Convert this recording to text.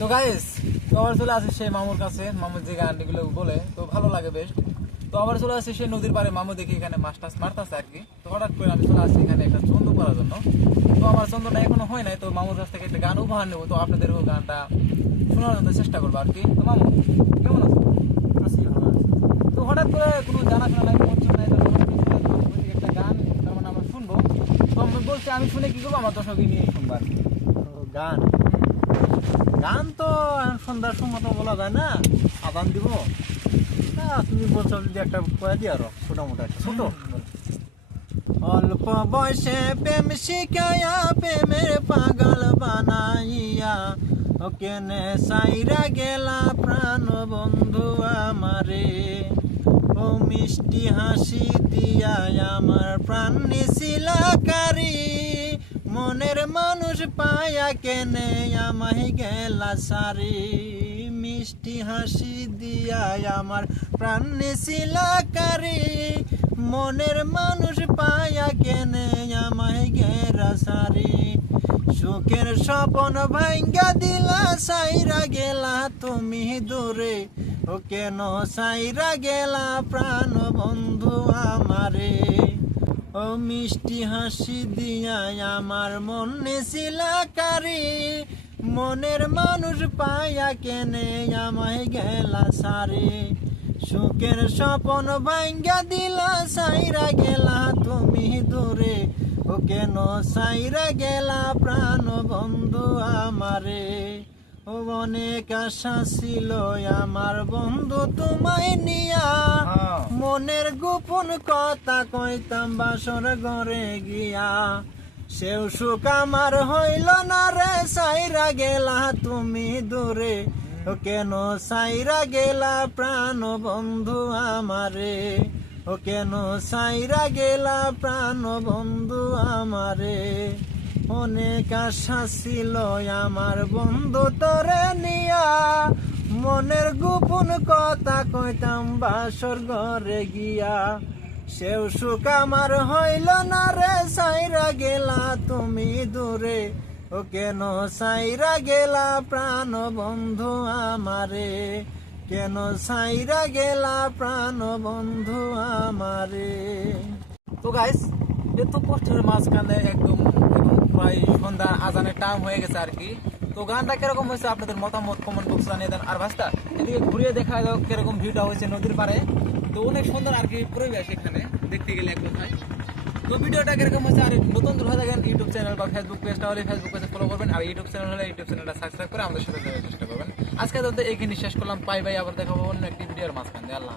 তো গাইস তো আবার চলে আসি সেই মামুর কাছে মামুর যে গানগুলো বলে তো ভালো লাগে বেশ। তো আবার চলে আসি সেই নদীর পাড়ে মামু দেখি এখানে মাছ টাছ মারতেছে আর কি। তো হঠাৎ করে আমি চলে আসি এখানে একটা চন্দ করার জন্য। তো আমার চন্দটা এখনও হয় নাই তো মামুর কাছ থেকে একটা গান উপহার নেব তো আপনাদেরও গানটা শোনার জন্য চেষ্টা করব আর কি। তো মামু কেমন আছো? তো হঠাৎ করে কোনো জানাশোনা নাই একটা গান তার মানে আমরা শুনব। তো আমি বলছি আমি শুনে কি করব? আমার দর্শক নিয়ে শুনব আর কি। গান? গান তো সন্ধ্যার সময় তো বলা যায় না আদান দিব। তুমি বলছো যদি একটা কয়ে দিই আরও ছোটা মোটা একটা ছোট? অল্প বয়সে প্রেম শিখাইয়া প্রেমের পাগল বানাইয়া ও কেনে সাইরা গেলা প্রাণ বন্ধু আমারে। ও মিষ্টি হাসি দিয়া আমার প্রাণ মানুষ পায়া কেনে আমায় গেলা সারি। মিষ্টি হাসি দিয়া আমার প্রাণ নিশিলাকারী মনের মানুষ পায়া কেনে আমায় গেরা সারি। সুখের স্বপন ভাঙ্গা দিলা সাইরা গেলা তুমি দূরে। ও কেন সাইরা গেলা প্রাণ বন্ধু আমারে? ও মিষ্টি হাসি দিয়া আমার মন নিশিলাকারী মনের মানুষ পায়া কেনে আমায় গেলা সারে। সুখের স্বপন ভাঙ্গা দিলা সাইরা গেলা তুমি দূরে। ও কেন সাইরা গেলা প্রাণ বন্ধু আমারে। ও অনেক আশা ছিল আমার বন্ধু তোমায় নিয়া। মনের গোপন কথা কইতাম বাসর ঘরে গিয়া। সেও সুখ আমার হইল না রে, সাইরা গেলা তুমি দূরে। ও কেন সাইরা গেলা প্রাণ বন্ধু আমারে? ও কেন সাইরা গেলা প্রাণ বন্ধু আমারে? অনেক আশা ছিল আমার বন্ধু তোরে নিয়া। মনের গোপন কথা কইতাম, বাসর ঘরে গিয়া। সেও সুখ আমার হইল না রে, সাইরা গেলা তুমি দূরে। ও কেন সাইরা গেলা প্রাণ বন্ধু আমারে? কেন সাইরা গেলা প্রাণ বন্ধু আমারে? তো গাইস এত কষ্টের মাঝখানে একদম প্রায় সন্ধ্যা আজানের টাইম হয়ে গেছে আর কি। তো গানটা কীরকম হয়েছে? আপনাদের মতামত কমেন্ট বক্স জানিয়ে দেন। আর ভাস্তা, এদিকে ঘুরিয়ে দেখা দাও কীরকম ভিউটা হয়েছে নদীর পাড়ে। তো অনেক সুন্দর আর কি পরিবেশ এখানে, দেখতে গেলে এক কথায়। তো ভিডিওটা কীরকম হয়েছে? আর নতুন হয়ে থাকেন ইউটিউব চ্যানেল বা ফেসবুক পেজটা হলে ফেসবুক পেজে ফলো করবেন। আর ইউটিউব চ্যানেল হলে ইউটিউব চ্যানেলটা সাবস্ক্রাইব করে আমাদের সাথে চেষ্টা করবেন। আজকে তো এখানে শেষ করলাম। পাই বাই, আবার দেখাবো অন্য একটি ভিডিওর মাঝখানে আল্লাহ।